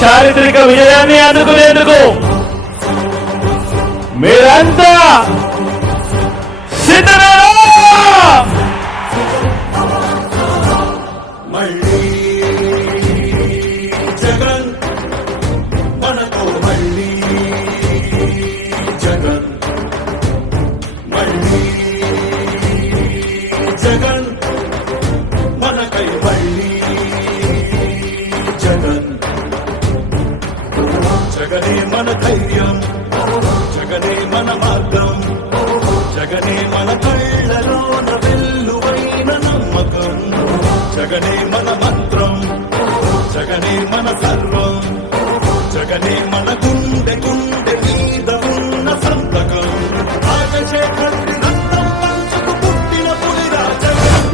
చారిత్రక విజయాన్ని అందుకునేందుకు మీరంతా సిద్ధమేనా? మళ్ళీ జగన్ మనతో, మళ్ళీ జగన్, మళ్ళీ జగన్ మనకై, మళ్ళీ జగన్. జగనే మన ధైర్యం, జగనే మన మార్గం, జగనే మన కళ్ళలోన వెల్లువైన నమ్మకం, జగనే మన మంత్రం, జగనే మన సర్వం, జగనే మన గుండె గుండె మీద ఉన్న సంతకం. రాజశేఖరుడి రక్తం పంచుకు పుట్టిన పులిరా జగన్,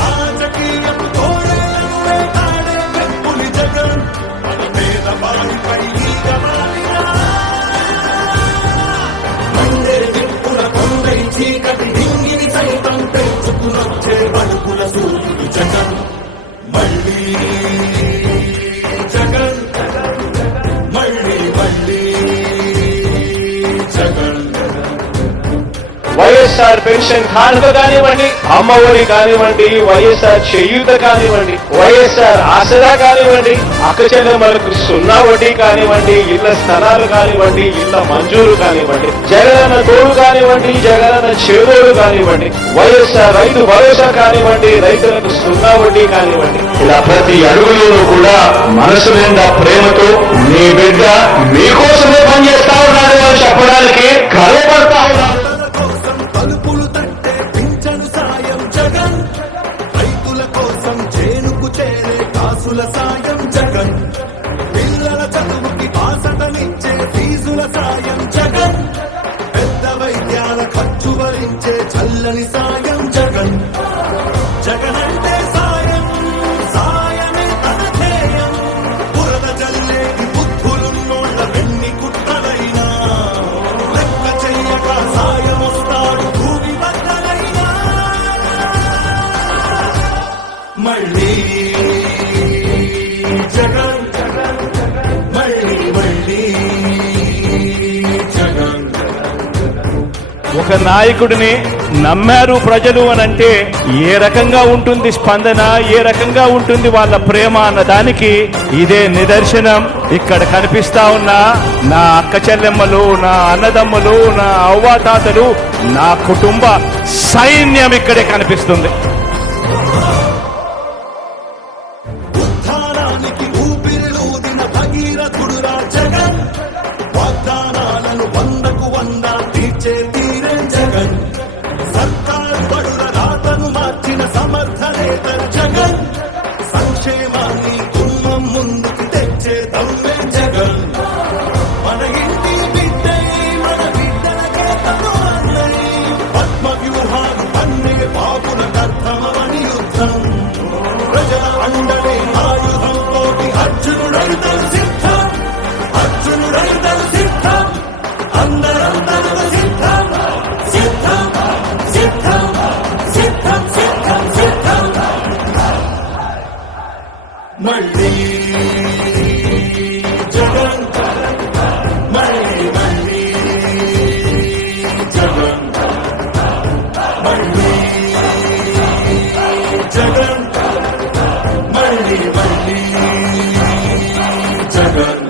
రాజకీయపు తోడేలను వేటాడే పెప్పులి జగన్, మన పేద వారిపై ఈగ వాలిన మండే దిక్కుల కొండై చీకటి డింగిని సైతం పెంచుకునొచ్చే బడుకుల సూర్యుడు జగన్. మళ్ళీ జగన్, మళ్ళీ మళ్ళీ జగన్. వైఎస్ఆర్ పెన్షన్ కానుక కానివ్వండి, అమ్మఒడి కానివ్వండి, వైఎస్ఆర్ చేయూత కానివ్వండి, వైఎస్ఆర్ ఆసరా కానివ్వండి, అక్క చెల్లెమ్మలకు 0 వడ్డీ కానివ్వండి, ఇళ్ల స్థలాలు కానివ్వండి, ఇళ్ల మంజూరు కానివ్వండి, జగనన్న తోడు కానివ్వండి, జగనన్న చేదోడు కానివ్వండి, వైఎస్ఆర్ రైతు భరోసా కానివ్వండి, రైతులకు 0 వడ్డీ కానివ్వండి, ఇలా ప్రతి అడుగులోనూ కూడా మనసు నిండా ప్రేమతో మీ బిడ్డ మీకోసమే పనిచేస్తా ఉన్నాడు అని చెప్పడానికి గర్వపడతా ఉన్నాడు. తలుపులు తట్టే పింఛను సాయం జగన్, రైతుల కోసం చేనుకు చేరే కాసుల సాయం జగన్, పిల్లల చదువుకి బాసటనిచ్చే ఫీజుల సాయం జగన్, పెద్ద వైద్యాల ఖర్చు భరించే చల్లని సాయం జగన్. జగన్ అంటే సాయం, సాయమే తన ధ్యేయం, బురద జల్లేని బుద్ధులున్నోళ్ళ వెన్ని కుట్టలైనా లెక్క చెయ్యక సాయం వస్తాడు భూమి బద్దలైనా. మళ్ళీ జగన్, మళ్ళీ మళ్ళీ జగన్. ఒక నాయకుడిని నమ్మారు ప్రజలు అనంటే ఏ రకంగా ఉంటుంది స్పందన, ఏ రకంగా ఉంటుంది వాళ్ళ ప్రేమ అన్న దానికి ఇదే నిదర్శనం. ఇక్కడ కనిపిస్తా ఉన్న నా అక్క చెల్లెమ్మలు, నా అన్నదమ్ములు, నా అవ్వాతాతలు, నా కుటుంబ సైన్యం ఇక్కడే కనిపిస్తుంది. ఉద్ధారానికి ఊపిరిలూదిన భగీరథుడురా జగన్, వాగ్దానాలను 100కు 100 తీర్చే తీరే జగన్, సర్కార్ బడుల రాతను మార్చిన సమర్థ నేత జగన్, సంక్షేమాన్ని కుమ్మం ముందుకు తెచ్చే దమ్మే జగన్. మన ఇంటి బిడ్డై, మన బిడ్డలకే తను అన్నై, పద్మ వ్యూహాలు పన్నే బాబుల కర్తమని యుద్ధం, ప్రజల అండలే ఆయుధంతో అర్జునుడైతను సిద్ధం, అర్జునుడైతను సిద్ధం, అందరందరూ సిద్ధం, సిద్ధం, సిద్ధం, సిద్ధం, సిద్ధం, సిద్ధం. మళ్ళీ జగన్, మళ్ళీ మళ్ళీ జగన్, మళ్ళీ జగన్, మళ్ళీ మళ్ళీ జగన్.